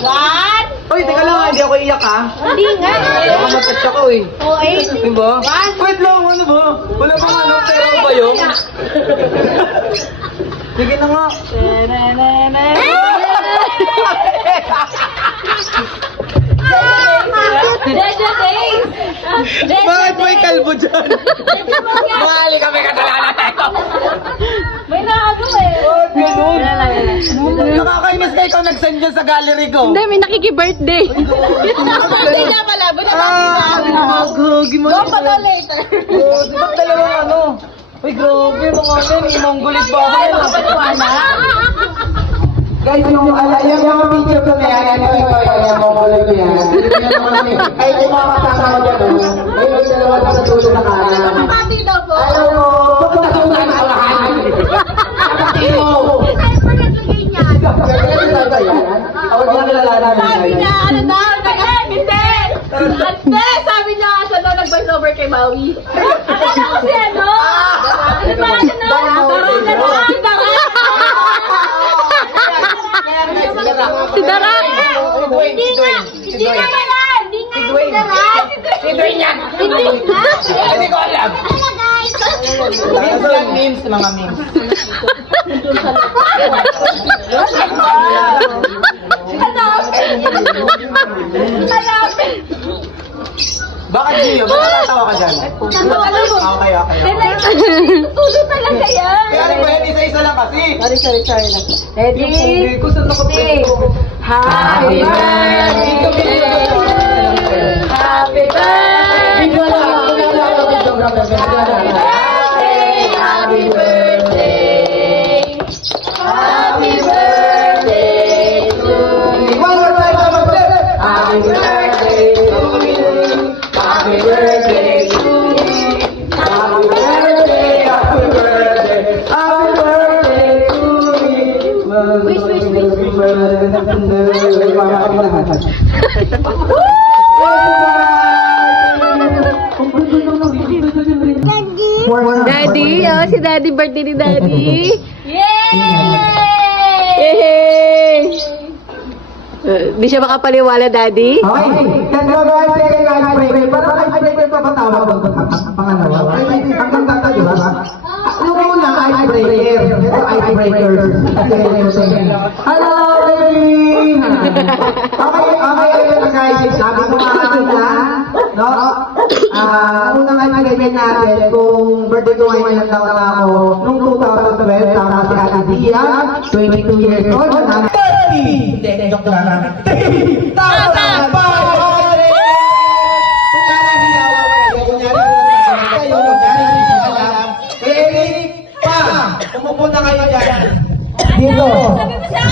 One. Uy, teka lang, hindi ako iyak ha. Hindi nga. Baka matouch ako eh. Oh, eight. Diba? Wait lang, ano ba? Wala bang ano, pero ba yun? Sige na nga. Bakit may kalbo dyan? Mahali kami kasalanan tayo. May nakagawa eh. Bakit ganun? Nakakainis ka ikaw nag-send dyan sa gallery ko. Hindi, may nakiki-birthday. Birthday na pala. Gagi mo. Go pa daw later. Ba't dalawang ano? Uy, grabe, mga ano, imanggulit ba ako? Ay, makapaniwala. Guys, yung mga picture ko na yan, yung mongolid ko yan. Ay, yung mga kasama ko dyan, ay, yung dalawa na sa dulo na kanan. Pati daw po. Ayaw mo, ba't ba yung mga alahan? Pati mo. Ay, pa naglagay niya. Ganyan ba yan? Awag mo nalalaman mo. Sabi niya, ano daw, hindi. Ante, sabi niya, siya daw nag-voice over kay Maui. Ano na kasi ano? Ano ba ano? Si Darak! Hindi nga! Hindi nga pala! Hindi nga si Darak! Si Dwayne yan! Hindi nga! Hindi ko alam. Ano guys? Memes yan, memes, mga memes. Hanapin! Bakit Gio? Ba't natatawa ka dyan? Okay. Tuloy talaga yan! Kaya ano ba yan? Isa-isa lang kasi. Sorry lang. Ready? Yung pogi ko, saan nakapwede ko? Happy birthday! Happy birthday! Happy birthday! Happy birthday to you! One more time, come on, step. Happy birthday to you! Happy birthday to you! Happy birthday! Happy birthday, happy birthday to you. Wish. Daddy, oh, si Daddy, birthday ni Daddy. Yay! Di siya makapaniwala, Daddy? Okay, nag-provide second icebreaker. Parang icebreaker pa patawag ang pangalawa. Hanggang data, di ba? Yung unang icebreaker. Ito icebreakers. Hello, baby! Okay, guys. Sabi ko kanina, no? Unang icebreaker natin, kung birthday ko ngayon ng taon na ako, nung 2012, tama si Ate Dia, 22 years old, hindi, joke lang. Tama! Umupo na kayo dyan. Dito.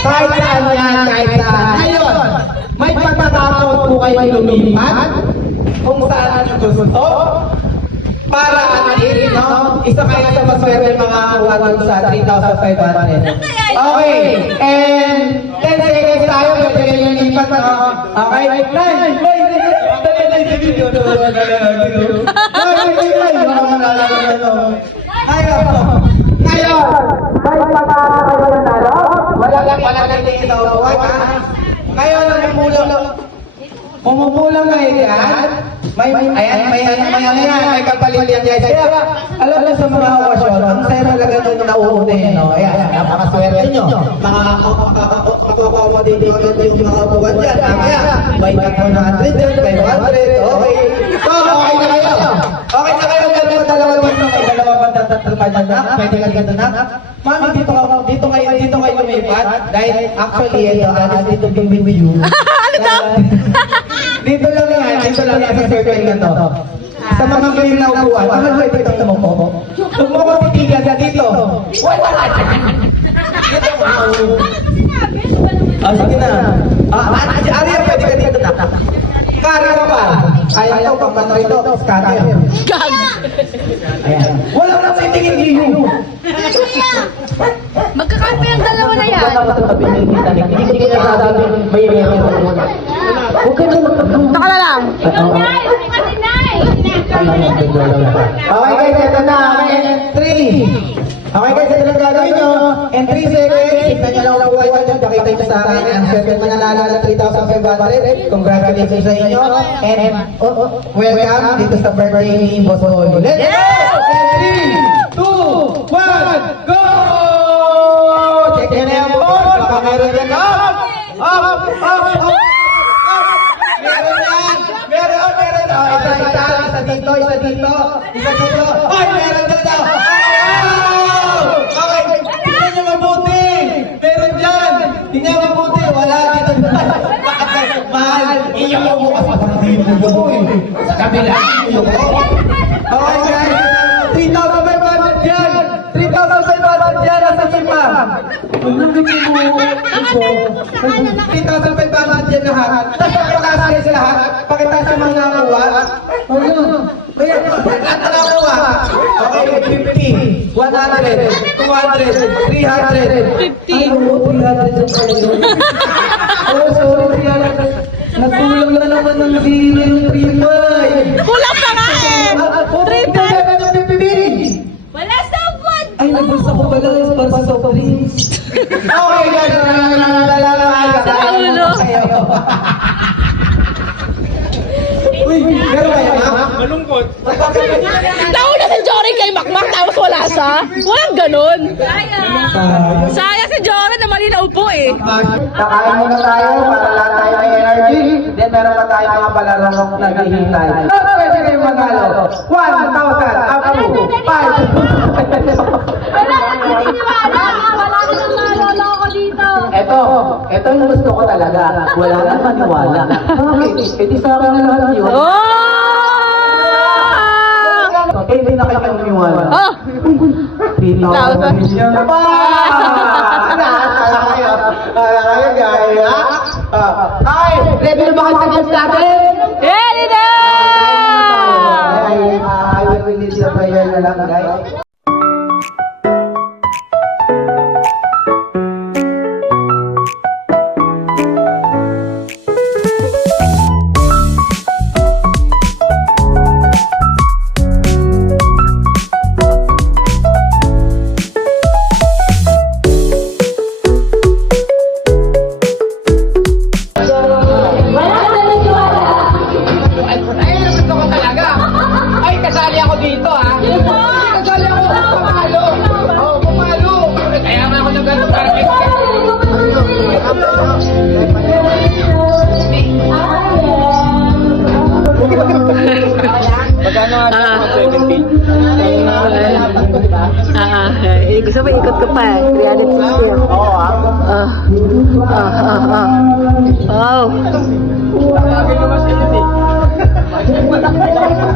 Kahit saan yan, kahit saan. Ngayon, may pagkakataon po kayo lumipat kung saan ang gusto para atin, no? Isa kayo sa maswerte mga kuha dun sa 3,500. Okay, and 10 seconds tayo, pwede kayo lipat, no? Okay, 9, ngayon, may pagkakataon na talo. Wala kang tingin na upuan, ha? Ngayon, umumulang ngayon yan. May kapalit yan guys. Kaya, alam mo sa mga okasyon, ang saya talaga nung nauuna yun, no? Ayan, napakaswerte nyo. Makaka-accommodate yung mga upuan dyan. Kaya, may 100 dyan, may 100, okay. So, okay na kayo. Okay na kayo, meron pa dalawa naman may dalawa pa tatrapanan na, pwede ka ganda na. Mami, dito kayo lumipat. Dahil actually, ito, honestly, to be with you. Dito lang yan sa circle na to. Sa mga clear na upuan, mga pwede itong tumupo. Huwag mo ko titigan na dito. Wala! Dito mo. Sige na. Ariel, pwede ka dito na. Kara ka pa. Ayaw ito, pagpanoy ito. Kara. Ayan. Wala na sa tingin iyo. Magkakampi ang dalawa na yan. Hindi ka nasasabi, may meron ko muna. Huwag ka na magpagpagpag. Saka na lang. Okay guys, ito na. 3, Okay guys, ito lang gagawin nyo. In 3 seconds, tignan nyo lang ang buhay ko dyan. Pakita nyo sa akin. Ang second mananalo ng 3,500. Congratulations sa inyo. And welcome dito sa birthday ni Boss Oli. Let's go! 3, 2, 1, go! Check nyo na yan, boss. Baka meron yan. Up! Up! Up! Up! Meron yan! Meron! Meron! Oh, isa dito, isa dito. Isa dito. Ay, meron dito! Okay, tingnan nyo mabuti! Meron dyan! Tingnan nyo mabuti! Wala dito. Mahal! Iyon mo mo kasi dito yung sa kabila. Okay guys, 3,500 dyan! 3,500 dyan! Nasa sipa! 3,500 dyan lahat! Pakasali sa lahat! Pakita sa mga nakakuha! Ayan, lahat na nakakuha! Okay, 50, 100, 200, 300. 50. Ay, oo, 300 ang pala yun. Oh, sorry, 300. Nagkulang na naman ng 3,500. Kulang pa nga eh! 3,500. Wala sabon! Ay, nagbasa ko pala para sa soft drinks. Okay, guys. Sa ulo. Uy, meron kayo, ha? Nauna si Jory kay Makmak tapos wala siya. Walang ganun. Sayang si Jory na mali na upo eh. Kakain muna tayo para lahat tayo may energy. Then meron pa tayo mga palarong naghihintay. Pwede kayong manalo. 1,000 up to 5. Wala na naniniwala. Wala na nang naloloko dito. Ito yung gusto ko talaga. Wala nang maniwala. Bakit? Eh di sa akin na lahat yun. Oh! Eh, hindi na kayo maniwala. Oh! 3,000 million na ba? Kala kayo, guys, ha? Ay, ready na ba kayo sa dance natin? Ready na! I will need your prayer na lang, guys. Gusto mo ikot ko pa eh. 360. Oo Oh.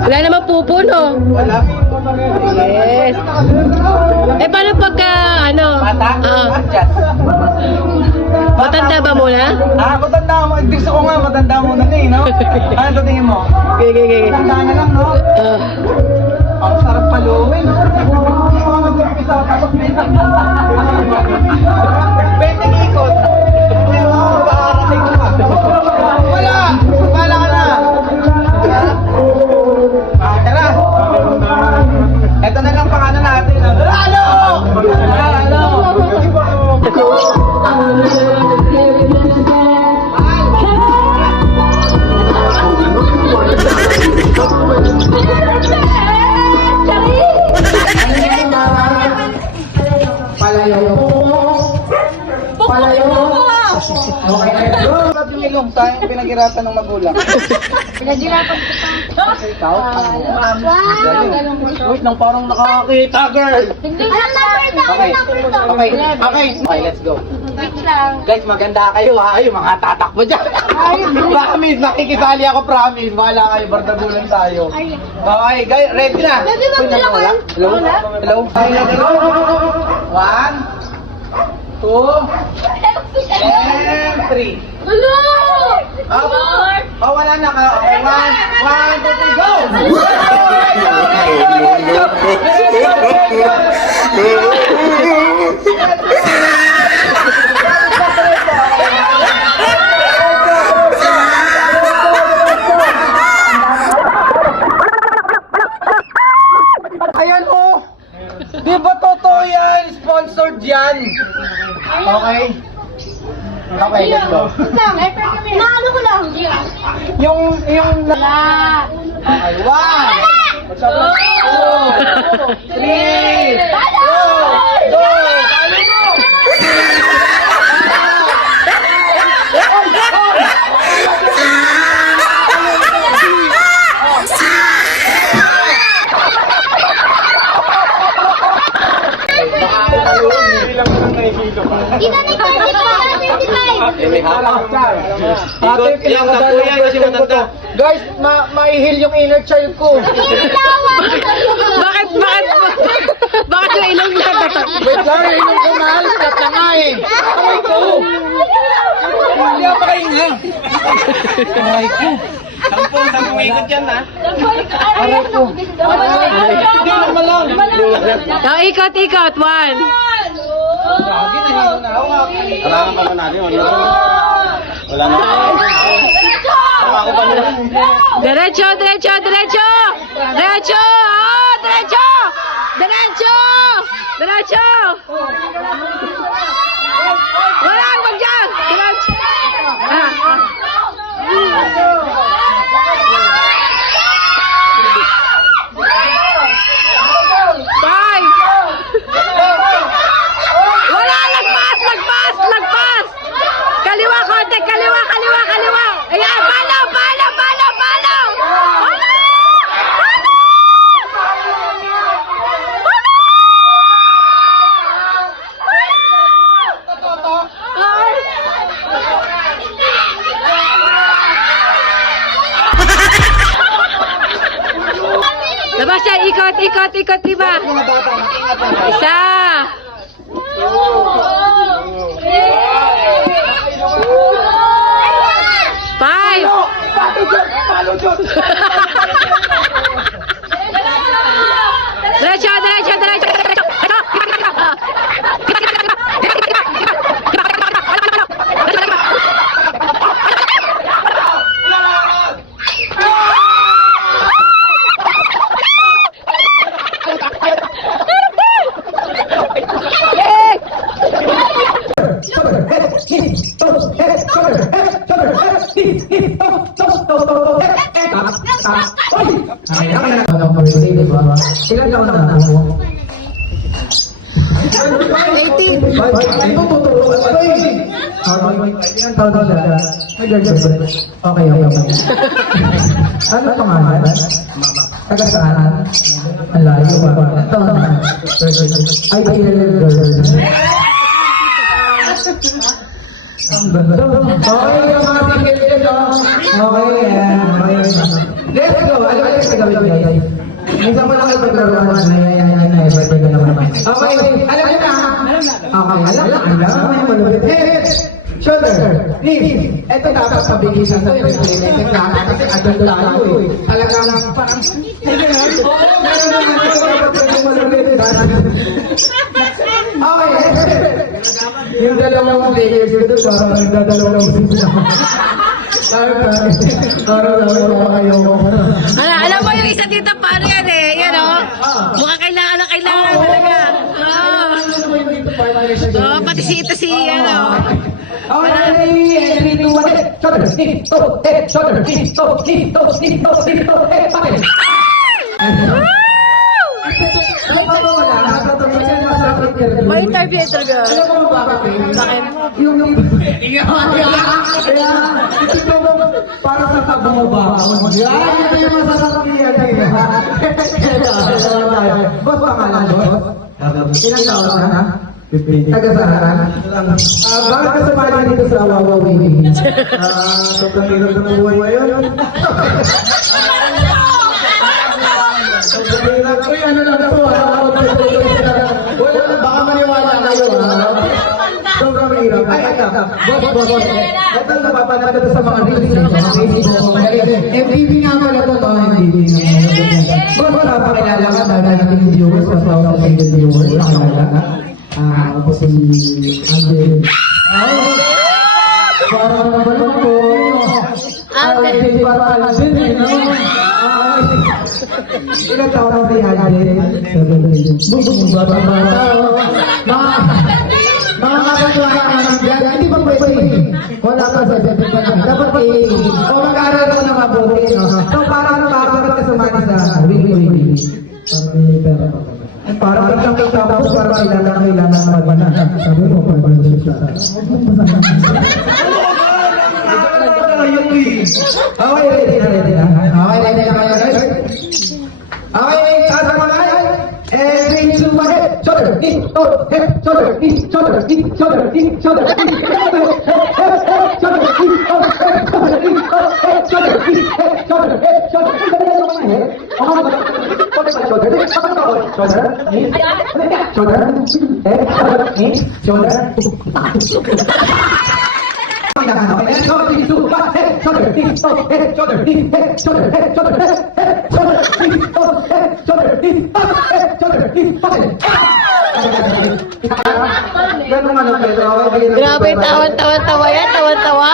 Wala naman pupuno. Yes. Eh, paano pagka, ano? Matanda ba muna? Matanda mo. Gusto ko nga, matanda mo na eh, no? Ano tingin mo? Okay. Matanda na lang, no? Ang sarap paluin. Pwedeng ikot. Wala! Wala ka na! Tara! Ito na lang pang ano natin. Lalo! Lalo! Yung ilong, sayang pinaghirapan ng magulang. Pinaghirapan ko pa. Ikaw? Wait, nang parang nakakita, girl! Okay, let's go. Guys, maganda kayo ha, ay mga tatakbo dyan. Promise, nakikisali ako, promise. Bahala kayo, bardagulan tayo. Okay, guys, ready na? Hello? Hello? Let's go! 1, 2, and 3. Hello! Oh, wala na ka. Okay, 1, 2, 3, go! Ayan, oh! Di ba totoo yan? Naano ko lang. Yung... Wala. Ay, 1, 2, 3, go! Itanik ko, 55. Ate, pinakadala kasi matanda. Guys, maihil yung inner child ko. Bakit yung ilong niya tatak? Wait lang, yung ilong ko maalis ka na nga eh. Aray ko. Hindi ako makahinga. Aray ko. Sampung ikot yan ha. Aray ko. Hindi naman lang. Oh, ikot. 1. Lagi nahilo na ako. Alangan pa na natin. Wala na. Ako pa na. Diretso. Wala wag dyan. Diretso. Five. Wala, lagpas. Kaliwa konti, kaliwa. Ayan, palaw. Labas siya, ikot, diba? Mga bata, mag-ingat lang. Isa. Five. Palo Diyos! Diretso. Ilan taon na ako? 18! Ay, tuturo ka ba eh? Ilan taon na siya? May girlfriend. Okay. Ano pangalan? Taga saan? Ang layo ba? Ilan taon na? Ay, girl. Ang ganda. Okay, yung mga single dyan, no? Okay. Let's go. Ano sa gawin, guys? Minsan mo lang kayo paglaruan na pwede ka naman. Okay, alam niyo na. Okay, alam. Malupit. Head, shoulder, knees. Ito dapat pabigisan ko yung implementing natin kasi agad tayo eh. Talagang parang... Okay, yung dalawang players dito parang nagdadalawang sila. Parang kayo. Alam mo yung isa dito paano yan eh. Yan o. Mukhang kailangan talaga. Pati si ito si ano. Okay, 3, 2, 1, shoulder, knee, toe, head, shoulder, knee, toe, knee, toe, knee, toe, knee, toe, head, bakit? Alam mo ba wala? Nakatapos yan, masarap yung interview. May interview talaga. Alam mo bakit? Bakit? Yung... Kaya, ito mo, para sa tabo mo ba? Yan, ito yung masasabihan niya. Boss, pangalan, boss? Ilang taon na? Taga saan? Bakit ka sumali dito sa Wawa Waving? Sobrang hirap ng buhay ngayon. Sobrang hirap. Uy, ano lang ito? Wala na, baka maniwala kayo. Sobrang hirap. Ay, boss. Ito napapanood ito sa mga reels. MTV nga pala ito. MTV nga. Boss, napakilala ka. Dahil natin yung viewers. Pasawag natin yung viewers. Nakilala ka. Ako si Alden. Parang naman ako. Alden, parang Alden eh, no? Ilang taon na si Alden? 17. Bata. Mga kapatid namin dyan, hindi pa pwede. Wala pa sa dapat o mag-aaral mo na mabuti, no? So, parang nakakagat ka sumali sa win-win. Parang biglang tapos, parang kailangan magbanan. Sabi mo, pag-banan siya. Okay, ready na. Okay, ready na kayo, guys? Okay, kasama kayo. And 3, 2, 1, head, shoulder, knee, head, shoulder, knee, shoulder, knee, shoulder, knee, shoulder, knee, Grabe, tawa-tawa yan, tawa-tawa.